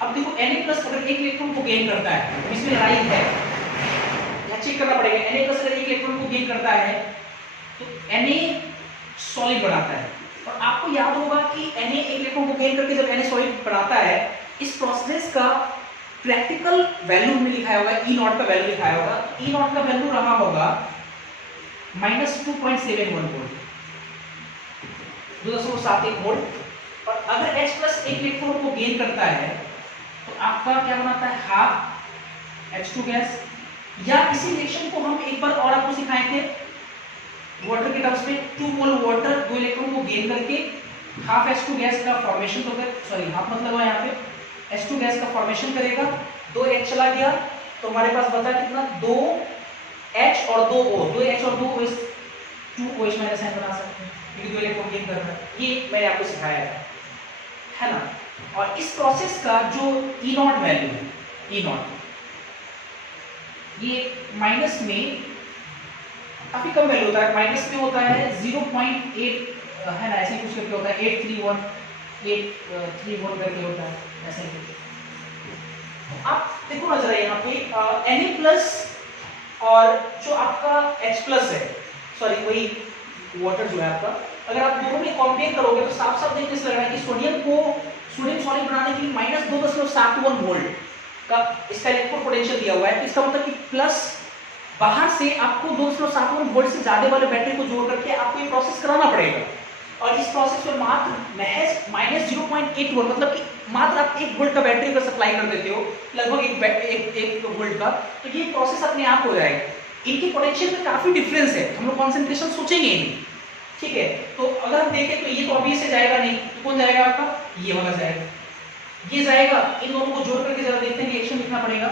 अब देखो Na प्लस अगर एक इलेक्ट्रॉन को गेन करता है तो इसमें लड़ाई है, यहाँ चेक करना पड़ेगा। Na प्लस अगर एक इलेक्ट्रॉन को गेन करता है तो Na सॉलिड बनाता है, और आपको याद होगा कि Na एक इलेक्ट्रॉन को गेन करके जब Na सॉलिड बनाता है, इस प्रोसेस का प्रैक्टिकल वैल्यू में लिखा होगा, ई नॉट का वैल्यू लिखा होगा, ई नॉट का वैल्यू रहा होगा -2.71 वोल्ट, 2.71 वोल्ट। और अगर H प्लस एक इलेक्ट्रॉन को गेन करता है तो आपका क्या बनाता है, हाफ H2 गैस। या इसी रिएक्शन को हम एक बार और आपको सिखाए थे वाटर के टर्म्स में, 2 मोल वाटर 2 इलेक्ट्रॉन को गेन करके हाफ H2 गैस का फॉर्मेशन होगा, सॉरी हाफ मतलब है यहाँ पे H2 गैस का फॉर्मेशन करेगा, 2 H चला गया तो हमारे पास बचा कितना, 2 H और 2 O, 2 H और 2 O 2 OH माइनस आयन बना सकते हैं क्योंकि 2 इलेक्ट्रॉन गेन कर रहा है। ये मैंने आपको सिखाया है ना। और इस प्रोसेस का जो ई नॉट वैल्यू है, ई नॉट ये माइनस में काफी कम वैल्यू होता है, माइनस में होता है 0.8 है ना, ऐसे कुछ करके होता है, 831 करके होता है ऐसे कुछ। आप देखो ना जरा यहाँ पे Na प्लस और जो आपका H प्लस है, सॉरी वही वाटर जो है आपका, अगर आप दोनों में कंपेयर करोगे तो साफ साफ देखने से लग रहा है कि सोडियम सॉलिड बनाने के लिए -2.71 वोल्ट का इसका इलेक्ट्रिक पोटेंशियल दिया हुआ है। इसका मतलब कि प्लस बाहर से आपको 2.71 वोल्ट से ज्यादा वाले बैटरी को जोड़ करके आपको ये प्रोसेस कराना पड़ेगा, और इस प्रोसेस में मात्र महज -0.8 वोल्ट, मतलब कि मात्र आप 1 वोल्ट का बैटरी का सप्लाई कर देते हो, लगभग एक वोल्ट का, तो ये प्रोसेस अपने आप हो जाएगा। इनके पोटेंशियल में काफी डिफरेंस है, हम लोग कॉन्सेंट्रेशन सोचेंगे नहीं, ठीक है। तो अगर हम देखें तो ये तो ऑब्वियस जाएगा नहीं, तो कौन जाएगा आपका, ये वाला जाएगा, ये जाएगा। इन दोनों को जोड़ करके जरा देखते हैं, रिएक्शन लिखना पड़ेगा।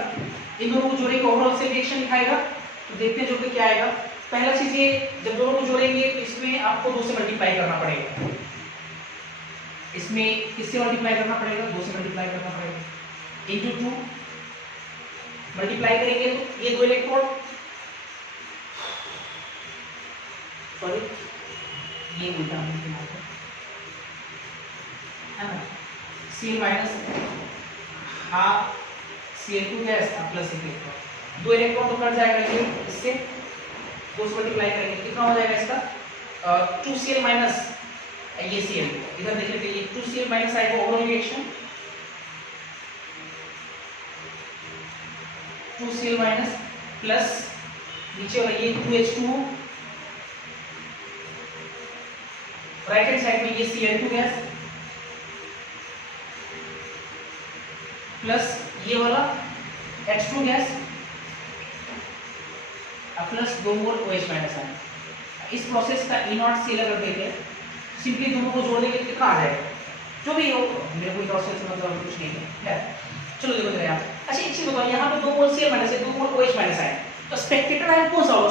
इन दोनों को जोड़ेंगे, ओवरऑल से रिएक्शन लिखाएगा, तो देखते हैं जोड़ के क्या आएगा। पहला चीज ये, जब दोनों को जोड़ेंगे तो इसमें आपको 2 से मल्टीप्लाई करना पड़ेगा, इसमें किससे मल्टीप्लाई करना पड़ेगा, 2 से मल्टीप्लाई करना पड़ेगा, इंटू 2 मल्टीप्लाई करेंगे तो ये 2 इलेक्ट्रॉन, सॉरी ये उल्टा है ना, Cl minus half Cl2 gas plus एक इलेक्ट्रॉन, 2 इलेक्ट्रॉन तो कट जाएगा ये इससे, 2 से मल्टीप्लाई करेंगे कितना हो जाएगा इसका 2Cl माइनस ये Cl, इधर देख लेते हैं, 2Cl माइनस आएगा overall reaction, 2Cl minus plus नीचे वाला ये 2H2O, राइट हैंड साइड में ये Cl2 गैस प्लस ये वाला H2 गैस प्लस 2 मोल OH माइनस आयन। इस प्रोसेस का E0 Cl अगर देखें, सिंपली दोनों को जोड़ देंगे कितना आ जाएगा, जो भी हो, मेरे कोई प्रोसेस मतलब कुछ नहीं है। चलो देखो जरा यहाँ, अच्छा एक चीज बताओ, यहाँ पे 2 मोल Cl माइनस है, 2 मोल OH माइनस आयन, तो स्पेक्टेटर आयन कौन सा होगा,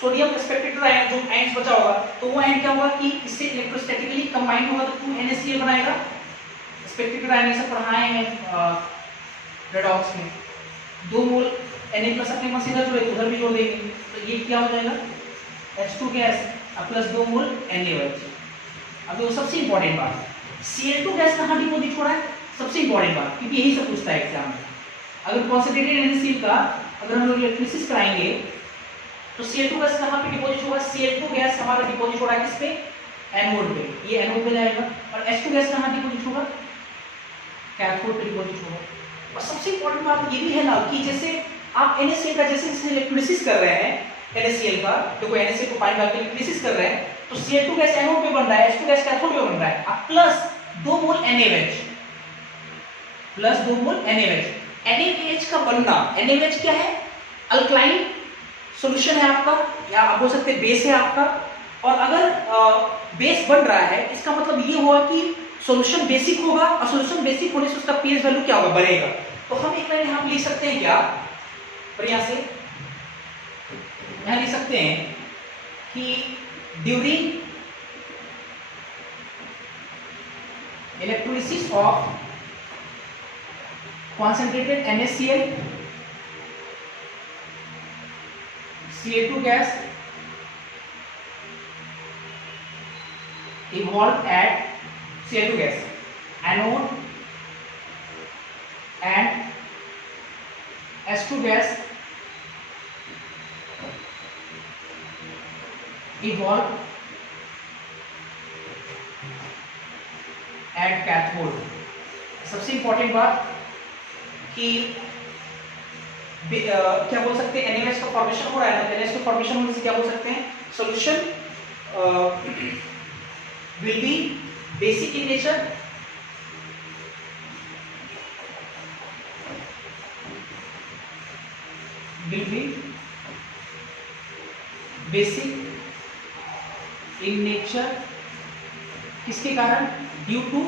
सोडियम स्पेक्टेटर आयन जो आयन बचा होगा, तो वो आयन क्या होगा कि इससे इलेक्ट्रोस्टैटिकली कंबाइन होगा तो 2NaCl बनाएगा। स्पेक्टेटर आयन से पढ़ाए हैं रेडॉक्स में, 2 मोल Na प्लस अपने पास इधर जोड़े, उधर भी जोड़ देंगे, तो ये क्या हो जाएगा H2 गैस प्लस 2 मोल NaOH। अब वो सबसे इंपॉर्टेंट बात, Cl2 गैस कहाँ डिपोजिट हो रहा है, सबसे इंपॉर्टेंट बात, क्योंकि यही सब पूछता है एग्जाम में। अगर कॉन्सेंट्रेटेड NaCl का अगर हम लोग इलेक्ट्रिसिस कराएंगे तो Cl2 गैस कहाँ पे डिपोजिट होगा, Cl2 गैस हमारा डिपोजिट हो रहा है किस पे, एनोड पे, ये एनोड पे जाएगा, और H2 गैस कहाँ डिपोजिट होगा, कैथोड पे डिपोजिट होगा। और सबसे इंपॉर्टेंट बात ये भी है ना कि जैसे आप NaCl का जैसे इलेक्ट्रोलिसिस कर रहे हैं, NaCl का देखो NaCl को पानी डाल के इलेक्ट्रोलिसिस कर रहे हैं, तो Cl2 गैस एनोड पे बन रहा है, H2 गैस कैथोड पे बन रहा है, अब प्लस 2 मोल NaOH, प्लस 2 मोल NaOH। NaOH का बनना, NaOH क्या है, अल्कलाइन सॉल्यूशन है आपका, या आप बोल सकते हैं बेस है आपका, और अगर बेस बन रहा है इसका मतलब ये हुआ कि सॉल्यूशन बेसिक होगा, और सॉल्यूशन बेसिक होने से उसका pH वैल्यू क्या होगा, बढ़ेगा। तो हम एक लाइन यहाँ लिख सकते हैं क्या, और यहाँ से यहाँ लिख सकते हैं कि during electrolysis of concentrated NaCl, Cl2 gas evolved at Cl2 gas anode and H2 gas evolve at cathode। सबसे इंपॉर्टेंट बात कि क्या बोल सकते हैं, NaOH का फॉर्मेशन हो रहा है ना, NaOH का फॉर्मेशन होने से क्या बोल सकते हैं, solution will be basic in nature, will be basic in nature। किसके कारण, due to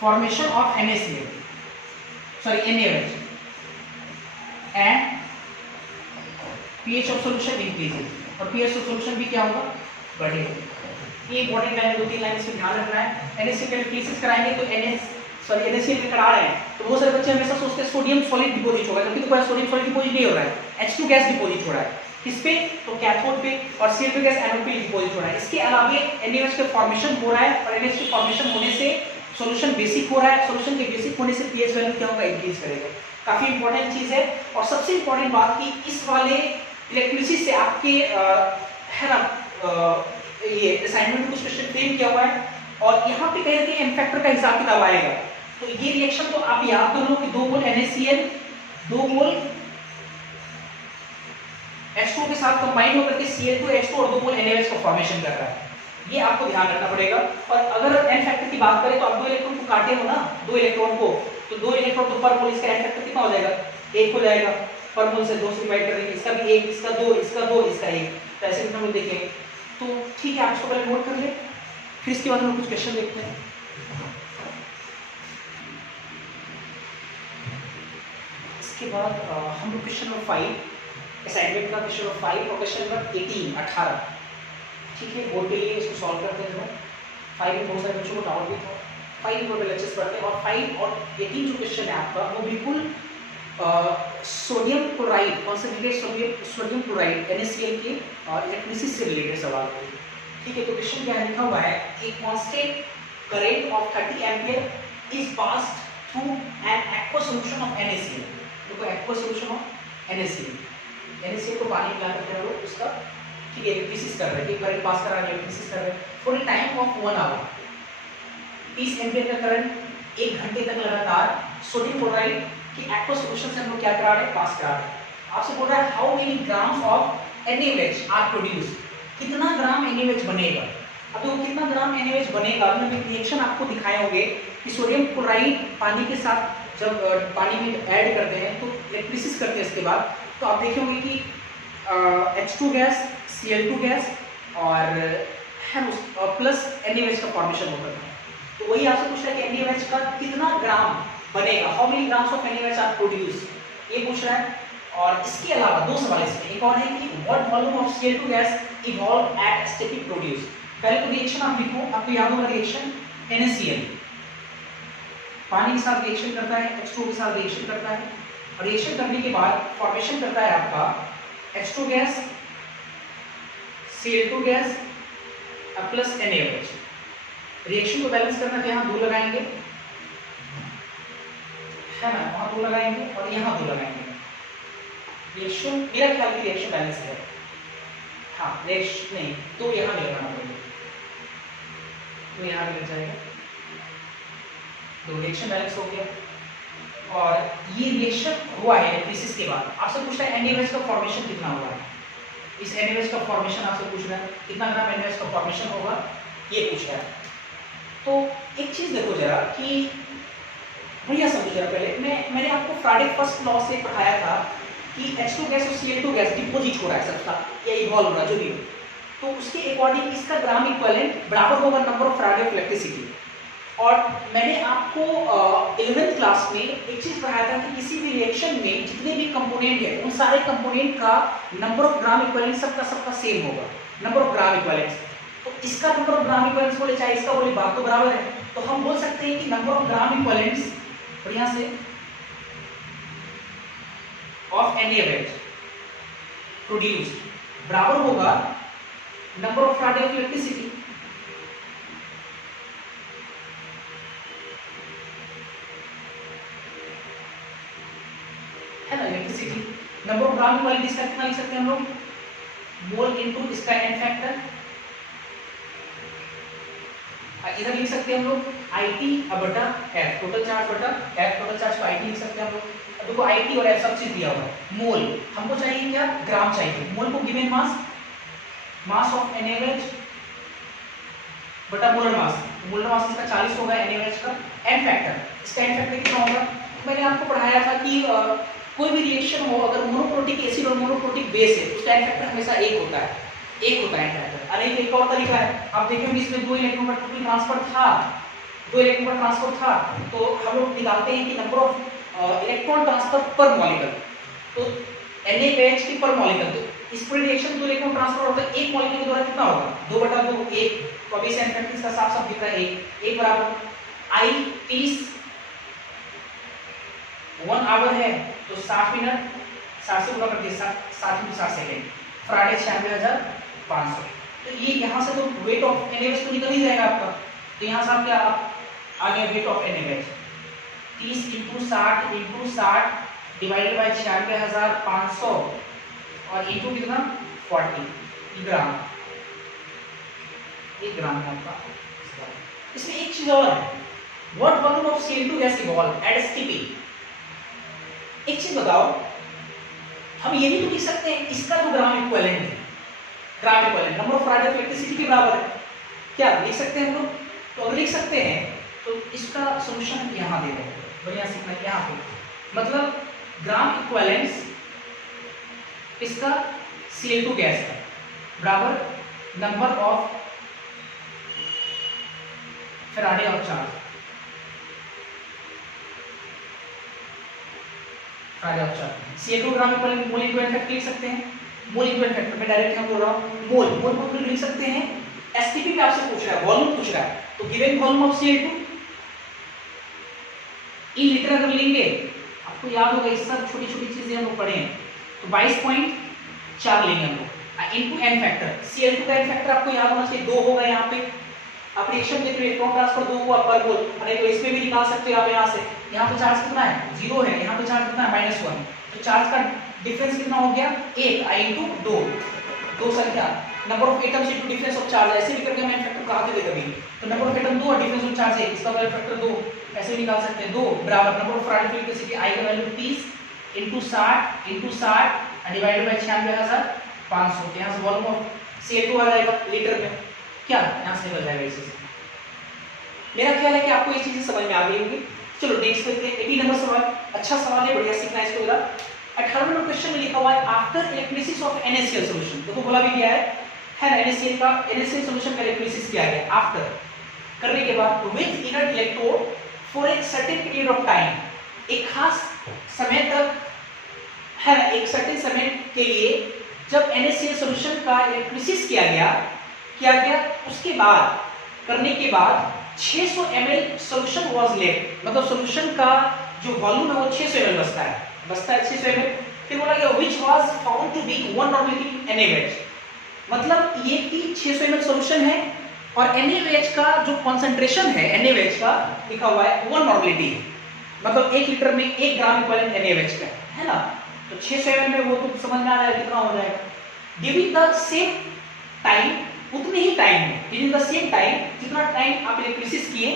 formation of NaCl, sorry NaOH, and pH of solution increases, और pH ऑफ सॉल्यूशन भी क्या होगा, बढ़ेगा। ये इंपॉर्टेंट लाइन, 2-3 लाइन इसमें ध्यान रखना है। NaCl के केसेस कराएंगे तो NaCl में करा रहे हैं तो बहुत सारे बच्चे हमेशा सोचते हैं सोडियम सॉलिड डिपॉजिट होगा, क्योंकि तो कोई सोडियम सॉलिड डिपॉजिट नहीं हो रहा है, H2 गैस डिपॉजिट हो रहा है। किस पे, तो कैथोड पे, और Cl2 गैस एनोड पे डिपॉजिट हो रहा है। इसके अलावा NaOH का फॉर्मेशन हो रहा है, और NaOH के फॉर्मेशन होने से सॉल्यूशन बेसिक हो रहा है, सॉल्यूशन के बेसिक होने से pH वैल्यू क्या होगा, इंक्रीज करेगा। काफी इंपॉर्टेंट चीज है। और सबसे इंपॉर्टेंट बात कि इस वाले इलेक्ट्रिसिटी से आपके है ना, ये असाइनमेंट में कुछ क्वेश्चन फ्रेम किया हुआ है, और यहाँ पे कहीं ना कहीं एम फैक्टर का हिसाब किताब आएगा। तो ये रिएक्शन तो आप याद कर लो कि 2 मोल NaCl 2 मोल H2 के साथ कंबाइन होकर के Cl2H2 और 2 मोल NaOH का फॉर्मेशन कर रहा है। ये आपको ध्यान रखना पड़ेगा। और अगर एन फैक्टर की बात करें तो आप 2 इलेक्ट्रॉन को काटे हो ना, 2 इलेक्ट्रॉन को, तो 2 इलेक्ट्रॉन तो पर मोल, इसका एन फैक्टर कितना हो जाएगा, 1 हो जाएगा। पर मोल से 2 से डिवाइड कर देंगे, इसका भी 1, इसका 2, इसका 2, इसका 1, तो ऐसे हम लोग देख लेंगे। तो ठीक है, आप इसको पहले नोट कर ले, फिर इसके बाद हम लोग कुछ क्वेश्चन देखते हैं। इसके बाद हम लोग क्वेश्चन नंबर 5 असाइनमेंट का, क्वेश्चन नंबर 5 और क्वेश्चन नंबर 18 ठीक है, बोर्ड पे लिए इसको सॉल्व करते हैं। 5 में बहुत सारे बच्चों को डाउट भी था, 5 में अच्छे से पढ़ते हैं। और 5 और 18 जो क्वेश्चन है आपका, वो बिल्कुल sodium chloride, concentrated sodium chloride NaCl के इलेक्ट्रिसिटी से रिलेटेड सवाल है। ठीक है, तो क्वेश्चन क्या लिखा हुआ है, a constant current of 30 ampere is passed through an aqua solution of NaCl। देखो, एक्वा सॉल्यूशन ऑफ NaCl को पानी मिला करके हम लोग उसका ठीक है इलेक्ट्रिसिस कर रहे हैं, करंट पास कर रहा है, इलेक्ट्रिसिस कर रहे हैं for a time of 1 hour. 30 ampere का करंट 1 घंटे तक लगातार सोडियम क्लोराइड की एक्वा सॉल्यूशन से हम लोग क्या करा रहे हैं, पास करा रहे हैं। आपसे बोल रहा है how many grams of NaOH are produce, कितना ग्राम NaOH बनेगा। अब तो कितना ग्राम NaOH बनेगा, हम एक रिएक्शन आपको दिखाए होंगे कि सोडियम क्लोराइड पानी के साथ जब पानी में ऐड करते हैं तो इलेक्ट्रिसिस करते हैं, इसके बाद तो आप देखे होंगे कि H2 गैस, Cl2 गैस और है प्लस NaOH का फॉर्मेशन होता है। तो वही आपसे पूछ रहा है कि NaOH का कितना ग्राम बनेगा, how many grams of NaOH are produce, ये पूछ रहा है। और इसके अलावा 2 सवाल इसमें, एक और है कि what volume of Cl2 gas evolve eight steppe produce. पहले तो रिएक्शन आप लिखो, आपको याद होगा रिएक्शन NaCl पानी के साथ रिएक्शन करता है, H2 के साथ रिएक्शन करता है, और रिएक्शन करने के बाद फॉर्मेशन करता है आपका H2 gas, Cl2 gas plus NaOH। Reaction को बैलेंस करना तो यहाँ 2 लगाएंगे, है ना, वहाँ 2 लगाएंगे और यहाँ 2 लगाएंगे। रिएक्शन मेरा ख्याल की रिएक्शन बैलेंस है, हाँ रिएक्शन नहीं, तो यहाँ भी लगाना पड़ेगा, तो यहाँ भी लग जाएगा, तो रिएक्शन बैलेंस हो गया। और ये रिएक्शन हुआ है इलेक्ट्रिसिस के बाद, आपसे पूछ रहा है NaOH का फॉर्मेशन कितना हुआ है, इस NaOH का फॉर्मेशन आपसे पूछ रहा है कितना ग्राम NaOH का फॉर्मेशन होगा, ये पूछ रहा है। तो एक चीज देखो जरा कि भैया समझो जरा, पहले मैंने आपको फ्राइडे फर्स्ट लॉ से पढ़ाया था कि H2 गैस और Cl2 गैस डिपोजिट हो रहा है सबका, या इवॉल्व हो रहा है जो भी हो, तो उसके अकॉर्डिंग इसका ग्राम इक्विवेलेंट बराबर होगा number of Faraday of electricity. और मैंने आपको 11th क्लास में एक चीज पढ़ाया था कि किसी भी रिएक्शन में जितने भी कंपोनेंट है उन सारे कंपोनेंट का नंबर ऑफ ग्राम इक्विवेलेंट सबका सेम होगा, नंबर ऑफ ग्राम इक्विवेलेंट्स। तो इसका नंबर ऑफ ग्राम इक्विवेलेंट्स बोले चाहे इसका बोले, बात तो बराबर है, तो हम बोल सकते हैं कि नंबर ऑफ ग्राम इक्विवेलेंट्स बढ़िया से ऑफ NaOH प्रोड्यूस्ड बराबर होगा number of Faraday of electricity. Number of gram equality इसका कितना लिख सकते हैं हम लोग, मोल इनटू इसका n फैक्टर, इधर लिख सकते हैं हम लोग IT बटा F, टोटल चार्ज बटा F, टोटल चार्ज को IT लिख सकते हैं हम लोग। देखो IT और F सब चीज दिया हुआ है। मोल हमको चाहिए क्या, ग्राम चाहिए। मोल को given mass, mass of NaOH बटा मोलर मास, मोलर मास इसका 40 होगा NaOH का, n फैक्टर, इसका n फैक्टर कितना होगा, मैंने आपको पढ़ाया था कि कोई भी रिएक्शन हो अगर मोनोप्रोटिक एसिड और मोनोप्रोटिक बेस है तो उसका n फैक्टर हमेशा 1 होता है, 1 होता है n फैक्टर। अरे एक और तरीका है, आप देखेंगे इसमें 2 इलेक्ट्रॉन का टोटल ट्रांसफर था, 2 इलेक्ट्रॉन का ट्रांसफर था, तो हम लोग निकालते हैं कि नंबर ऑफ इलेक्ट्रॉन ट्रांसफर पर मॉलिक्यूल, तो NaOH की पर मॉलिक्यूल, तो इस पूरे रिएक्शन में 2 इलेक्ट्रॉन ट्रांसफर होता है, एक मॉलिक्यूल के द्वारा कितना होगा, 2/2, 1, तो अभी से n फैक्टर इसका साफ साफ दिख रहा है 1 बराबर I 30, 1 आवर है तो 60 मिनट, 60 से गुणा करके 60 × 60 सेकंड, फ्राइडे 96,500। तो ये यहाँ से तो वेट ऑफ NaOH तो निकल ही जाएगा आपका, तो यहाँ से आप क्या आ गया weight of NaOH 30 × 60 divided by 96,500 और इंटू कितना 40 ग्राम, 1 ग्राम है आपका। इसमें एक चीज और है, what volume of CO2 gas evolve eight STP। एक चीज बताओ, हम ये नहीं तो लिख सकते हैं इसका जो ग्राम इक्विवेलेंट है, gram equivalent number of Friday of electricity के बराबर है, क्या लिख सकते हैं हम लोग, तो अगर लिख सकते हैं तो इसका सॉल्यूशन यहाँ दे रहे हैं, बढ़िया सीखना यहाँ पे, मतलब ग्राम इक्विवेलेंस इसका CO2 गैस है बराबर number of Faraday of charge, CO2 gram equivalent mole into n factor लिख सकते हैं, मोल इनटू n फैक्टर में डायरेक्ट हम बोल रहा हूं मोल, मोल को लिख सकते हैं STP पे आपसे पूछ रहा है, वॉल्यूम पूछ रहा है, तो given volume of CO2 in litre अगर लेंगे, आपको याद होगा इस सब छोटी छोटी चीजें हम लोग पढ़े हैं, तो 22.4 लेंगे हम लोग इनटू n फैक्टर, Cl2 का n फैक्टर आपको याद होना चाहिए 2 होगा, यहाँ पे आप रिएक्शन के थ्रू इलेक्ट्रॉन ट्रांसफर 2 हुआ पर मोल, अरे तो इसमें भी निकाल सकते हो आप, यहाँ से यहाँ पे चार्ज कितना है 0 है, यहाँ पे चार्ज कितना है -1, तो चार्ज का डिफरेंस कितना हो गया 1 I × 2, 2 संख्या number of atoms into difference of charge, ऐसे भी करके हम n फैक्टर कहा थे कभी, तो नंबर ऑफ एटम 2 और डिफरेंस ऑफ चार्ज 1, इसका वैल्यू फैक्टर 2, ऐसे भी निकाल सकते हैं 2 बराबर number of Friday of electricity I का वैल्यू 30 × 60 डिवाइडेड बाय 96,500, यहाँ से वॉल्यूम ऑफ CO2 आ जाएगा लीटर में, क्या यहाँ से निकल जाएगा इसी से। मेरा ख्याल है कि आपको ये चीजें समझ में आ गई होंगी। चलो नेक्स्ट करते हैं 80 नंबर सवाल, अच्छा सवाल है, बढ़िया सीखना है इसको। जरा 18 नंबर क्वेश्चन में लिखा हुआ है आफ्टर इलेक्ट्रिसिस ऑफ NaCl सॉल्यूशन, तो बोला भी गया है NaCl का NaCl सॉल्यूशन का इलेक्ट्रिसिस किया गया, आफ्टर करने के बाद विद इनर्ट इलेक्ट्रोड फॉर एक सर्टेन पीरियड ऑफ टाइम, एक खास समय तक है ना, एक सर्टेन समय के लिए जब NaCl सॉल्यूशन का इलेक्ट्रिसिस किया गया, उसके बाद करने के बाद 600 ml सॉल्यूशन वाज लेफ्ट, मतलब सॉल्यूशन का जो वॉल्यूम है वो 600 ml बचता है 600 ml। फिर बोला गया which was found to be 1 normality NaOH, मतलब ये कि 600 ml सॉल्यूशन है और NaOH का जो कंसंट्रेशन है NaOH का लिखा हुआ है 1 नॉर्मलिटी है, मतलब 1 लीटर में 1 ग्राम इक्विवेलेंट NaOH का है ना, तो 600 ml में वो तो समझ में आ रहा है कितना हो जाएगा। ड्यूरिंग द सेम टाइम, उतने ही टाइम में, ड्यूरिंग द सेम टाइम जितना टाइम आप इलेक्ट्रिसिस किए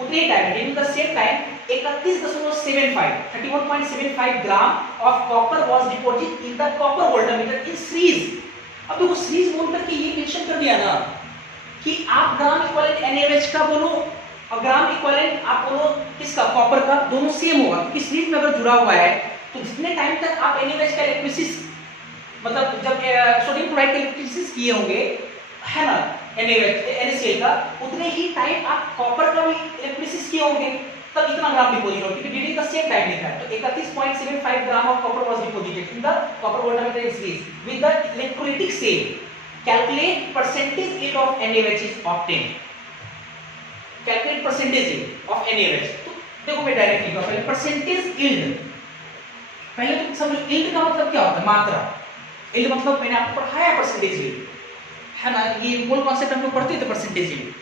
उतने ही time, during the same time 31.75 gram of copper was deposit in the copper voltmeter in series. अब देखो सीरीज बोल करके ये मेंशन कर दिया ना कि आप ग्राम इक्विवेलेंट NaOH का बोलो और ग्राम इक्विवेलेंट आप बोलो किसका, कॉपर का, दोनों सेम होगा क्योंकि सीरीज में अगर जुड़ा हुआ है तो जितने टाइम तक आप NaOH का इलेक्ट्रिसिस, मतलब जब सोडियम क्लोराइड का इलेक्ट्रिसिस किए होंगे है ना NaCl का, उतने ही टाइम आप कॉपर का भी इलेक्ट्रिसिस किए होंगे, तब इतना ग्राम डिपॉजिट होगा क्योंकि ड्यूरिंग द सेम टाइम लिखा है। तो 31.75 gram of copper was deposited in the copper voltmeter in series with the electrolytic cell, calculate percentage yield of NaOH is obtain, calculate percentage yield of NaOH। तो देखो मैं direct लिखूंगा पहले percentage yield, पहले तो समझो यील्ड का मतलब क्या होता है, मात्रा। यील्ड मतलब मैंने आपको पढ़ाया परसेंटेज यील्ड है ना, ये मूल कॉन्सेप्ट हम लोग पढ़ते थे परसेंटेज यील्ड।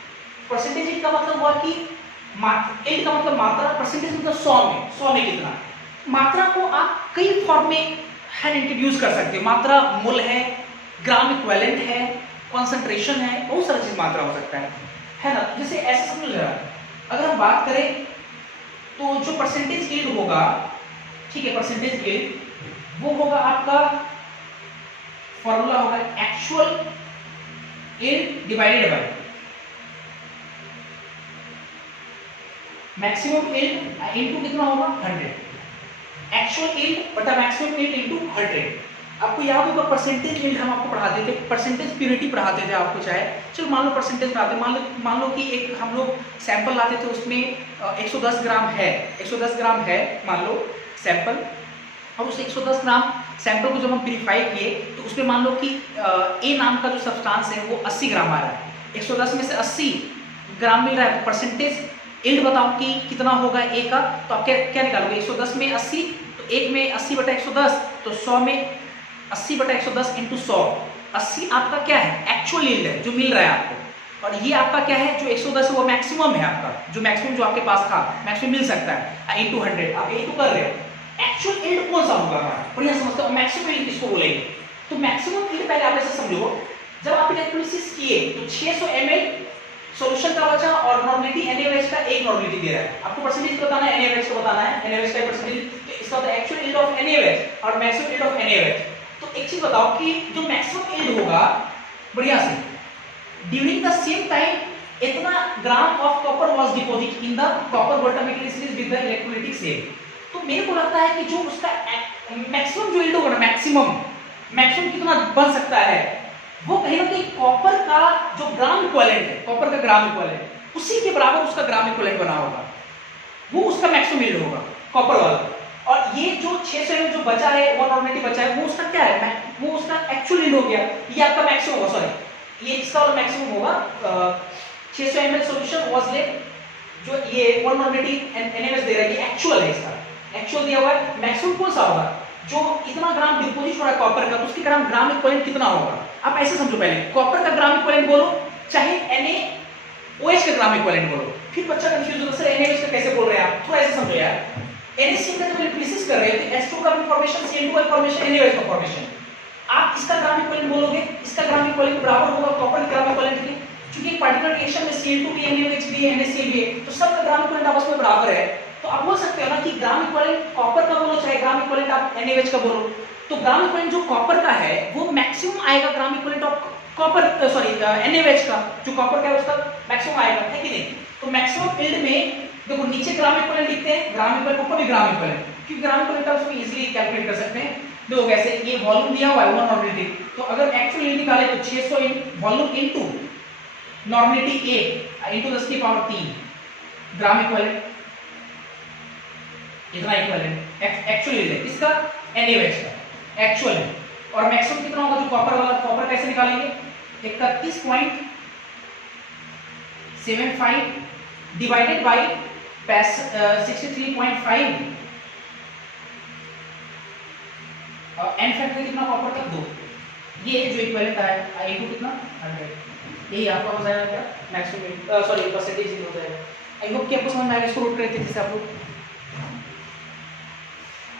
परसेंटेज यील्ड का मतलब हुआ कि यील्ड का मतलब मात्रा, परसेंटेज मतलब 100 में कितना। मात्रा को आप कई फॉर्म में है इंट्रोड्यूस कर सकते हो। मात्रा मोल है, ग्राम इक्विवेलेंट है, कॉन्सेंट्रेशन है, बहुत सारा चीज मात्रा हो सकता है ना। जैसे ऐसे समझ रहा है, अगर हम बात करें तो जो परसेंटेज यील्ड होगा, ठीक है, परसेंटेज यील्ड वो होगा आपका, फॉर्मूला होगा actual yield divided by maximum yield into कितना होगा 100, एक्चुअल यील्ड बटा मैक्सिमम यील्ड इनटू 100। आपको याद होगा परसेंटेज यील्ड हम आपको पढ़ाते थे, परसेंटेज प्योरिटी पढ़ाते थे आपको, चाहे चलो मान लो परसेंटेज पढ़ाते, मान लो कि एक हम लोग सैंपल लाते थे, उसमें 110 ग्राम है, 110 ग्राम है मान लो सैंपल, और उस 110 ग्राम सैंपल को जब हम प्यूरिफाई किए तो उसमें मान लो कि ए नाम का जो सब्सटेंस है वो 80 ग्राम आ रहा है, 110 में से 80 ग्राम मिल रहा है, तो परसेंटेज यील्ड बताओ कि कितना होगा ए का, तो आप क्या निकालोगे, 110 में 80, तो एक में 80 बटा 110, तो 100 में 80 बटा 110 इंटू 100, 80 आपका क्या है एक्चुअल यील्ड है जो मिल रहा है आपको, और ये आपका क्या है जो 110 है वो मैक्सिमम है आपका, जो मैक्सिमम जो आपके पास था, मैक्सिमम मिल सकता है इंटू 100, आप इंटू कर रहे हो। एक्चुअल यील्ड कौन सा होगा हमारा, बढ़िया समझते हो, मैक्सिमम यील्ड किसको बोलेंगे, तो मैक्सिमम यील्ड पहले आप ऐसे समझो, जब आप इलेक्ट्रोलिसिस किए तो 600 ml सॉल्यूशन का बचा और नॉर्मलिटी NaOH का एक नॉर्मलिटी दे रहा है, आपको परसेंटेज बताना है, NaOH का बताना है, NaOH का परसेंटेज, तो इसका होता है एक्चुअल यील्ड ऑफ NaOH और मैक्सिमम यील्ड ऑफ NaOH। तो एक चीज बताओ कि जो मैक्सिमम यील्ड होगा, बढ़िया से, ड्यूरिंग द सेम टाइम इतना gram of copper was deposit in the copper voltameter series with the electrolytic cell. तो मेरे को लगता है कि जो उसका मैक्सिमम जो यील्ड होगा ना, मैक्सिमम कितना बन सकता है, वो कहीं ना कहीं कॉपर का जो ग्राम इक्विवेलेंट है, कॉपर का ग्राम इक्विवेलेंट उसी के बराबर उसका ग्राम इक्विवेलेंट बना होगा, वो उसका मैक्सिमम यील्ड होगा कॉपर वाला। और ये जो 600 ml जो बचा है, वो नॉर्मलिटी बचा है, वो उसका क्या है, वो उसका एक्चुअल यील्ड हो गया, ये आपका मैक्सिमम होगा, सॉरी ये इसका वाला मैक्सिमम होगा। 600 ml सॉल्यूशन वाज लेफ्ट, जो ये वन नॉर्मलिटी NaOH दे रहा है, ये एक्चुअल है, इसका एक्चुअल दिया हुआ है। मैक्सिमम कौन सा होगा, जो इतना ग्राम डिपॉजिट हो रहा है कॉपर का, तो उसके ग्राम इक्विवेलेंट कितना होगा, आप ऐसे समझो, पहले कॉपर का ग्राम इक्विवेलेंट बोलो, चाहे NaOH का ग्राम इक्विवेलेंट बोलो, फिर बच्चा कंफ्यूज होता है सर NaOH का कैसे बोल रहे हैं आप, थोड़ा ऐसे समझो यार, NaCl का जब इलेक्ट्रोलिसिस कर रहे हैं तो H2 का भी फॉर्मेशन, Cl2 का फॉर्मेशन, NaOH का फॉर्मेशन, आप इसका ग्राम इक्विवेलेंट बोलोगे, इसका ग्राम इक्विवेलेंट बराबर होगा कॉपर के ग्राम इक्विवेलेंट के, क्योंकि एक पार्टिकुलर रिएक्शन में Cl2 भी NaOH भी NaCl भी है, तो सब का ग्राम इक्विवेलेंट आपस में बराबर है। तो आप बोल सकते हो ना कि ग्राम इक्विवेलेंट कॉपर का बोलो, चाहे ग्राम इक्विवेलेंट आप NaOH का बोलो, तो ग्राम इक्विवेलेंट जो कॉपर का है वो मैक्सिमम आएगा, gram equivalent of copper sorry NaOH का जो कॉपर का है उसका मैक्सिमम आएगा, है कि नहीं। तो मैक्सिमम यील्ड में देखो नीचे ग्राम इक्विवेलेंट लिखते हैं, ग्राम इक्विवेलेंट ऊपर भी ग्राम इक्विवेलेंट, क्योंकि ग्राम इक्विवेलेंट आप उसको इजीली कैलकुलेट कर सकते हैं। देखो कैसे, ये वॉल्यूम दिया हुआ है वन नॉर्मलिटी, तो अगर एक्चुअल यील्ड निकाले तो 600 volume into normality A into 10 की पावर 3 ग्राम इक्विवेलेंट, इतना इक्विवेलेंट एक्चुअल यील्ड है इसका NaOH का एक्चुअल है। और मैक्सिमम कितना होगा जो कॉपर वाला, कॉपर कैसे निकालेंगे, 31.75 डिवाइडेड बाय 63.5 और n फैक्टर कितना कॉपर तक 2, ये जो इक्विवेलेंट है A2 कितना 100, यही आपका हो जाएगा क्या मैक्सिमम सॉरी परसेंटेज हो जाएगा। आई होप कि आपको समझ में आएगा, इसको नोट करते जैसे आप लोग